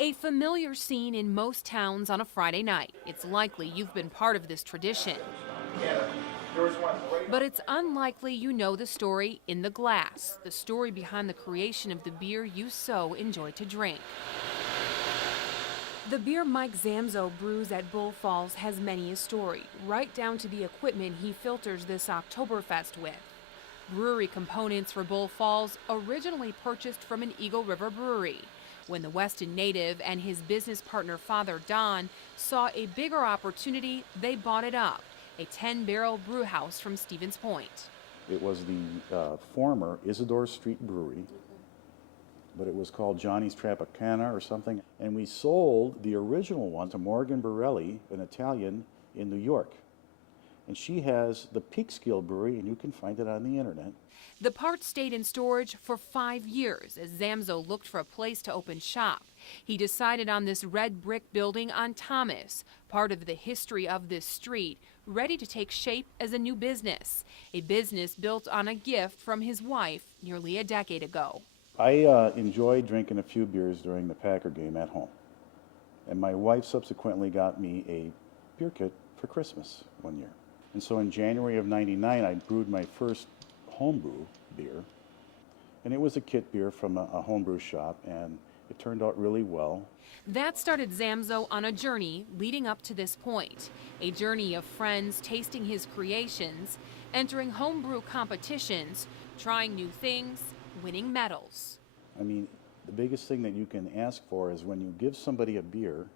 A familiar scene in most towns on a Friday night. It's likely you've been part of this tradition. But it's unlikely you know the story in the glass, the story behind the creation of the beer you so enjoy to drink. The beer Mike Zamzo brews at Bull Falls has many a story, right down to the equipment he filters this Oktoberfest with. Brewery components for Bull Falls originally purchased from an Eagle River brewery. When the Weston native and his business partner Father Don saw a bigger opportunity, they bought it up, a 10-barrel brew house from Stevens Point. It was the former Isidore Street Brewery, but it was called Johnny's Tropicana or something. And we sold the original one to Morgan Borelli, an Italian in New York. And she has the Peekskill Brewery, and you can find it on the internet. The parts stayed in storage for 5 years as Zamzo looked for a place to open shop. He decided on this red brick building on Thomas, part of the history of this street, ready to take shape as a new business. A business built on a gift from his wife nearly a decade ago. I enjoyed drinking a few beers during the Packer game at home. And my wife subsequently got me a beer kit for Christmas one year. And so in January of '99, I brewed my first homebrew beer. And it was a kit beer from a homebrew shop, and it turned out really well. That started Zamzo on a journey leading up to this point. A journey of friends tasting his creations, entering homebrew competitions, trying new things, winning medals. I mean, the biggest thing that you can ask for is when you give somebody a beer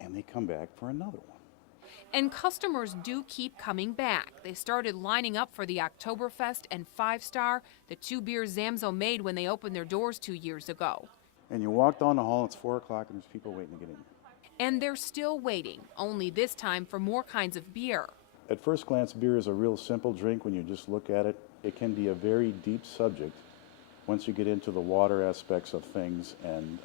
and they come back for another one. And customers do keep coming back. They started lining up for the Oktoberfest and 5 Star, the 2 beers Zamzo made when they opened their doors 2 years ago. And you walk down the hall, it's 4 o'clock, and there's people waiting to get in. And they're still waiting, only this time for more kinds of beer. At first glance, beer is a real simple drink when you just look at it. It can be a very deep subject once you get into the water aspects of things and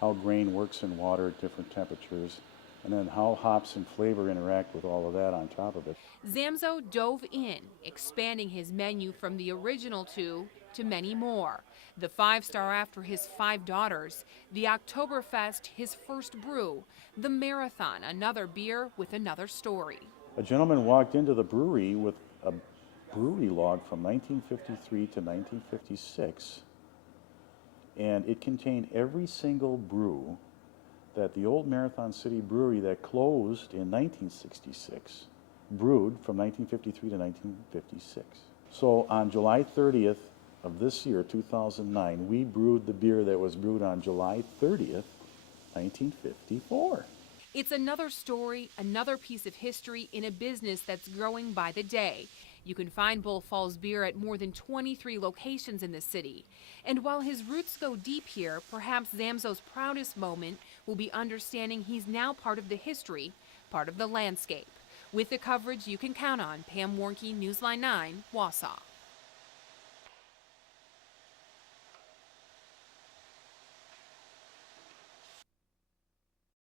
how grain works in water at different temperatures, and then how hops and flavor interact with all of that on top of it. Zamzo dove in, expanding his menu from the original 2 to many more. The 5 Star after his 5 daughters, the Oktoberfest his first brew, the Marathon another beer with another story. A gentleman walked into the brewery with a brewery log from 1953 to 1956, and it contained every single brew that the old Marathon City Brewery that closed in 1966 brewed from 1953 to 1956. So on July 30th of this year, 2009, we brewed the beer that was brewed on July 30th, 1954. It's another story, another piece of history in a business that's growing by the day. You can find Bull Falls beer at more than 23 locations in the city. And while his roots go deep here, perhaps Zamzo's proudest moment will be understanding he's now part of the history, part of the landscape. With the coverage you can count on, Pam Warnke, Newsline 9, Wausau.